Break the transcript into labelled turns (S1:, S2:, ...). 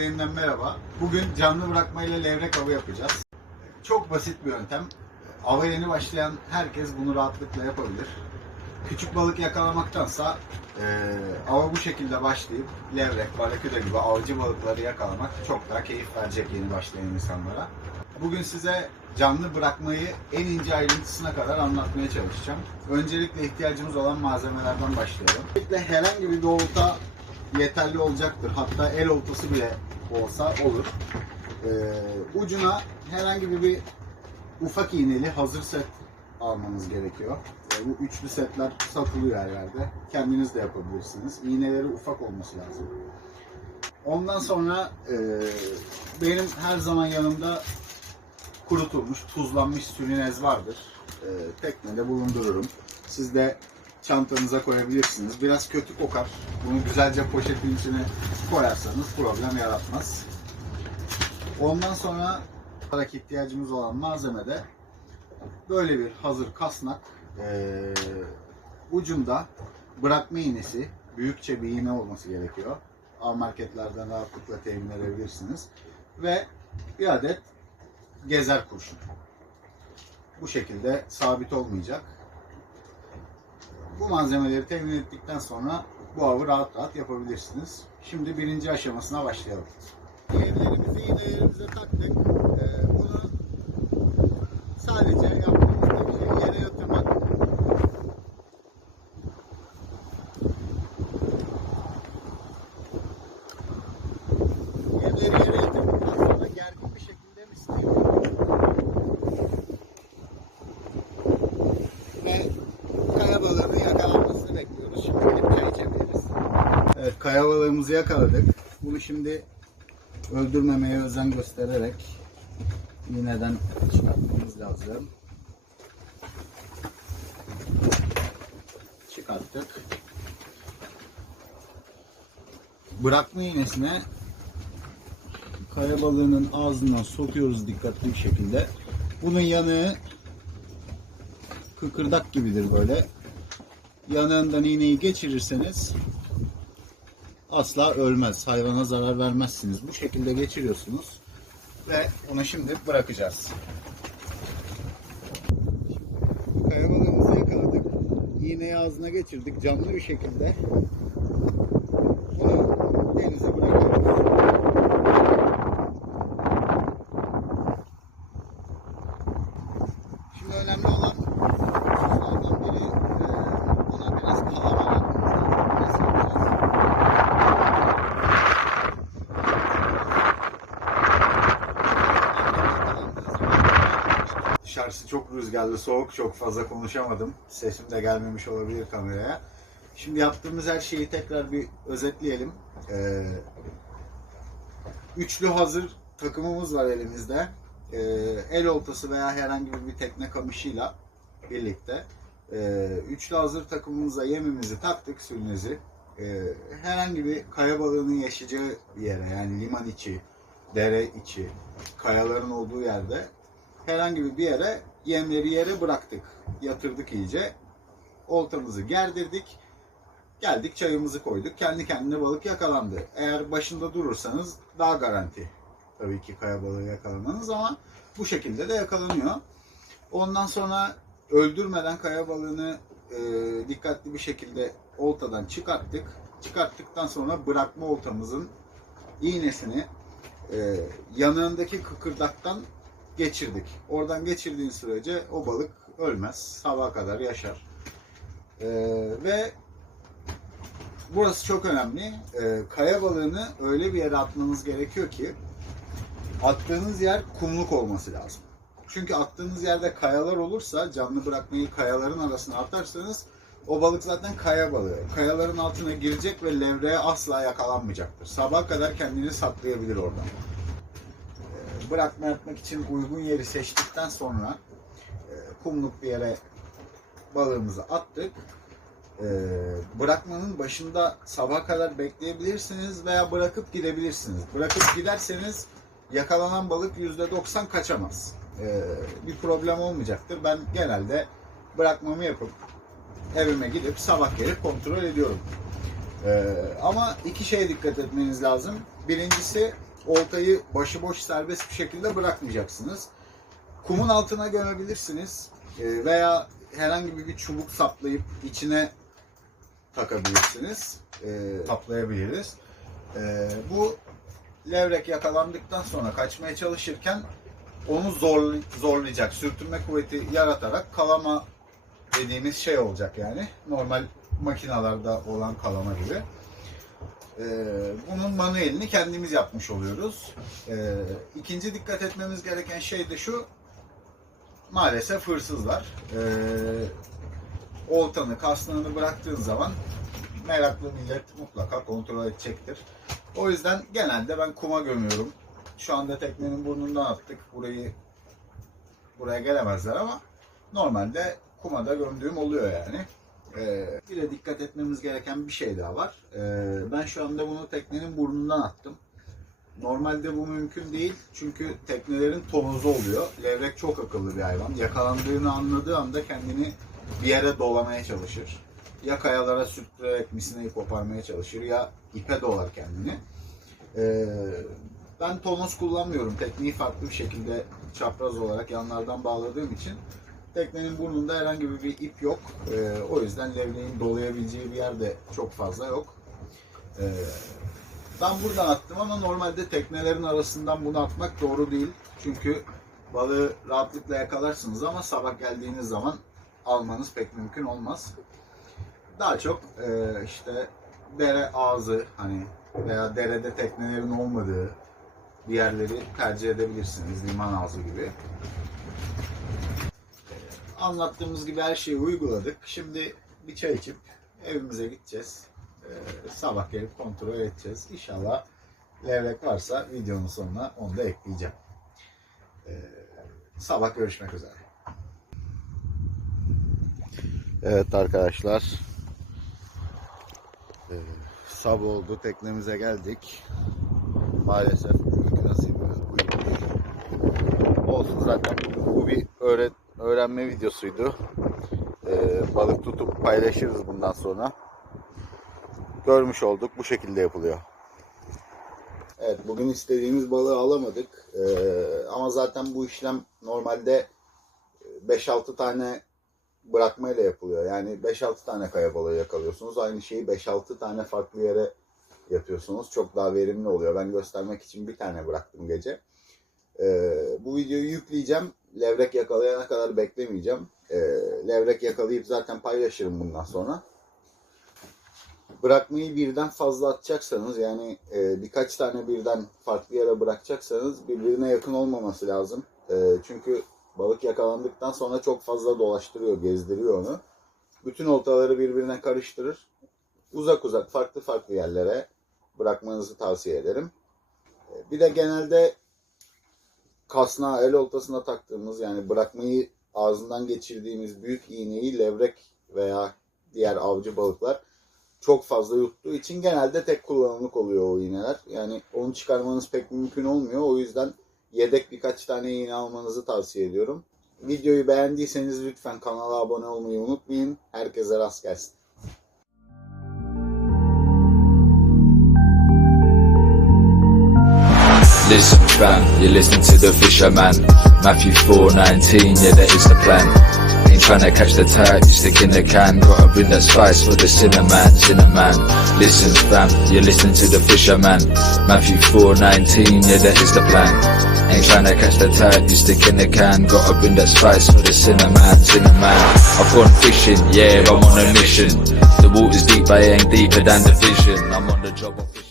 S1: Yeniden merhaba. Bugün canlı bırakmayla levrek avı yapacağız. Çok basit bir yöntem. Ava yeni başlayan herkes bunu rahatlıkla yapabilir. Küçük balık yakalamaktansa eee ava bu şekilde başlayıp levrek, baraküda gibi avcı balıkları yakalamak çok daha keyif verecek yeni başlayan insanlara. Bugün size canlı bırakmayı en ince ayrıntısına kadar anlatmaya çalışacağım. Öncelikle ihtiyacımız olan malzemelerden başlayalım. Öncelikle herhangi bir olta yeterli olacaktır. Hatta el oltası bile olsa olur. Ee, ucuna herhangi bir, bir ufak iğneli hazır set almanız gerekiyor. Ee, bu üçlü setler satılıyor her yerde. Kendiniz de yapabilirsiniz. İğneleri ufak olması lazım. Ondan sonra e, benim her zaman yanımda kurutulmuş, tuzlanmış sülünez vardır. E, teknede bulundururum. Siz de çantanıza koyabilirsiniz. Biraz kötü kokar. Bunu güzelce poşetin içine koyarsanız problem yaratmaz. Ondan sonra olarak ihtiyacımız olan malzeme de böyle bir hazır kasnak. Ee, ucunda bırakma iğnesi, büyükçe bir iğne olması gerekiyor. Av marketlerden rahatlıkla temin edebilirsiniz. Ve bir adet gezer kurşun. Bu şekilde sabit olmayacak. Bu malzemeleri temin ettikten sonra bu avı rahat rahat yapabilirsiniz. Şimdi birinci aşamasına başlayalım. Yemlerimizi iğnelerimize taktık. Ee, sadece yaptığımız şey yere yatırmak sonra gergin bir şekilde misliyoruz. Ve kaya balığını yakalanmasını bekliyoruz. Şimdi gidip çay içebiliriz. Evet kaya balığımızı yakaladık. Bunu şimdi öldürmemeye özen göstererek iğneden çıkartmamız lazım. Çıkarttık. Bırakma iğnesine kaya balığının ağzından sokuyoruz dikkatli bir şekilde. Bunun yanığı kıkırdak gibidir böyle. Yanığından iğneyi geçirirseniz asla ölmez. Hayvana zarar vermezsiniz. Bu şekilde geçiriyorsunuz. Ve onu şimdi bırakacağız. Kaya balığımızı yakaladık. İğneyi ağzına geçirdik canlı bir şekilde. Bunu denize bırakıyoruz. Şimdi önemli olan hususlardan biri e, ona biraz kalabalık Dışarısı çok rüzgarlı, soğuk, çok fazla konuşamadım. Sesim de gelmemiş olabilir kameraya. Şimdi yaptığımız her şeyi tekrar bir özetleyelim. Ee, üçlü hazır takımımız var elimizde. Ee, el oltası veya herhangi bir tekne kamışıyla birlikte. Ee, üçlü hazır takımımıza yemimizi taktık, sülünezi. Ee, herhangi bir kaya balığının yaşayacağı yere yani liman içi, dere içi, kayaların olduğu yerde herhangi bir yere yemleri yere bıraktık. Yatırdık iyice. Oltamızı gerdirdik. Geldik çayımızı koyduk. Kendi kendine balık yakalandı. Eğer başında durursanız daha garanti. Tabii ki kaya balığı yakalamanız ama bu şekilde de yakalanıyor. Ondan sonra öldürmeden kaya balığını e, dikkatli bir şekilde oltadan çıkarttık. Çıkarttıktan sonra bırakma oltamızın iğnesini e, yanındaki kıkırdaktan geçirdik. Oradan geçirdiğin sürece o balık ölmez. Sabaha kadar yaşar. Ee, ve burası çok önemli. Ee, kaya balığını öyle bir yere atmanız gerekiyor ki attığınız yer kumluk olması lazım. Çünkü attığınız yerde kayalar olursa canlı bırakmayı kayaların arasına atarsanız o balık zaten kaya balığı. Kayaların altına girecek ve levreye asla yakalanmayacaktır. Sabaha kadar kendini saklayabilir oradan bırakma yapmak için uygun yeri seçtikten sonra e, kumluk bir yere balığımızı attık. E, bırakmanın başında sabah kadar bekleyebilirsiniz veya bırakıp gidebilirsiniz. Bırakıp giderseniz yakalanan balık %90 kaçamaz. E, bir problem olmayacaktır. Ben genelde bırakmamı yapıp evime gidip sabah gelip kontrol ediyorum. Ee, ama iki şeye dikkat etmeniz lazım. Birincisi oltayı başıboş serbest bir şekilde bırakmayacaksınız. Kumun altına gömebilirsiniz Ee, veya herhangi bir çubuk saplayıp içine takabilirsiniz. Ee, saplayabiliriz. Ee, bu levrek yakalandıktan sonra kaçmaya çalışırken onu zor, zorlayacak, sürtünme kuvveti yaratarak kalama dediğimiz şey olacak yani. Normal makinalarda olan kalama gibi. Ee, bunun manuelini kendimiz yapmış oluyoruz. Ee, ikinci dikkat etmemiz gereken şey de şu. Maalesef hırsızlar. Ee, oltanı, kasnağını bıraktığın zaman meraklı millet mutlaka kontrol edecektir. O yüzden genelde ben kuma gömüyorum. Şu anda teknenin burnundan attık. Burayı buraya gelemezler ama normalde kumada gömdüğüm oluyor yani. Ee, bir de dikkat etmemiz gereken bir şey daha var. Ee, ben şu anda bunu teknenin burnundan attım. Normalde bu mümkün değil çünkü teknelerin tonuzu oluyor. Levrek çok akıllı bir hayvan. Yakalandığını anladığı anda kendini bir yere dolamaya çalışır. Ya kayalara sürttürerek misineyi koparmaya çalışır ya ipe dolar kendini. Ee, ben tonos kullanmıyorum. Tekneyi farklı bir şekilde çapraz olarak yanlardan bağladığım için teknenin burnunda herhangi bir ip yok. Ee, o yüzden levreğin dolayabileceği bir yer de çok fazla yok. Ee, ben buradan attım ama normalde teknelerin arasından bunu atmak doğru değil. Çünkü balığı rahatlıkla yakalarsınız ama sabah geldiğiniz zaman almanız pek mümkün olmaz. Daha çok e, işte dere ağzı hani veya derede teknelerin olmadığı bir yerleri tercih edebilirsiniz. Liman ağzı gibi. Anlattığımız gibi her şeyi uyguladık. Şimdi bir çay içip evimize gideceğiz. Ee, sabah gelip kontrol edeceğiz. İnşallah levrek varsa videonun sonuna onu da ekleyeceğim. Ee, sabah görüşmek üzere. Evet arkadaşlar. Ee, sabah oldu. Teknemize geldik. Maalesef bugünkü nasibimiz bu değil. Olsun zaten. Bu bir öğret öğrenme videosuydu. Ee, balık tutup paylaşırız bundan sonra. Görmüş olduk. Bu şekilde yapılıyor. Evet bugün istediğimiz balığı alamadık. Ee, ama zaten bu işlem normalde 5-6 tane bırakmayla yapılıyor. Yani 5-6 tane kaya balığı yakalıyorsunuz. Aynı şeyi 5-6 tane farklı yere yatıyorsunuz. Çok daha verimli oluyor. Ben göstermek için bir tane bıraktım gece. Ee, bu videoyu yükleyeceğim. Levrek yakalayana kadar beklemeyeceğim. Ee, levrek yakalayıp zaten paylaşırım bundan sonra. Bırakmayı birden fazla atacaksanız yani e, birkaç tane birden farklı yere bırakacaksanız birbirine yakın olmaması lazım. E, çünkü balık yakalandıktan sonra çok fazla dolaştırıyor, gezdiriyor onu. Bütün oltaları birbirine karıştırır. Uzak uzak farklı farklı yerlere bırakmanızı tavsiye ederim. E, Bir de genelde kasna el oltasına taktığımız yani bırakmayı ağzından geçirdiğimiz büyük iğneyi levrek veya diğer avcı balıklar çok fazla yuttuğu için genelde tek kullanımlık oluyor o iğneler. Yani onu çıkarmanız pek mümkün olmuyor. O yüzden yedek birkaç tane iğne almanızı tavsiye ediyorum. Videoyu beğendiyseniz lütfen kanala abone olmayı unutmayın. Herkese rast gelsin.
S2: Listen fam, you listen to the fisherman. Matthew 4:19, yeah that is the plan. Ain't trying to catch the tide, you stick in the can. Gotta bring that spice for the cinnamon, cinnamon. Listen fam, you listen to the fisherman. Matthew 4:19, yeah that is the plan. Ain't trying to catch the tide, you stick in the can. Gotta bring that spice for the cinnamon, cinnamon. I've gone fishing, yeah I'm on a mission. The water's deep, it ain't deeper than the vision. I'm on the job of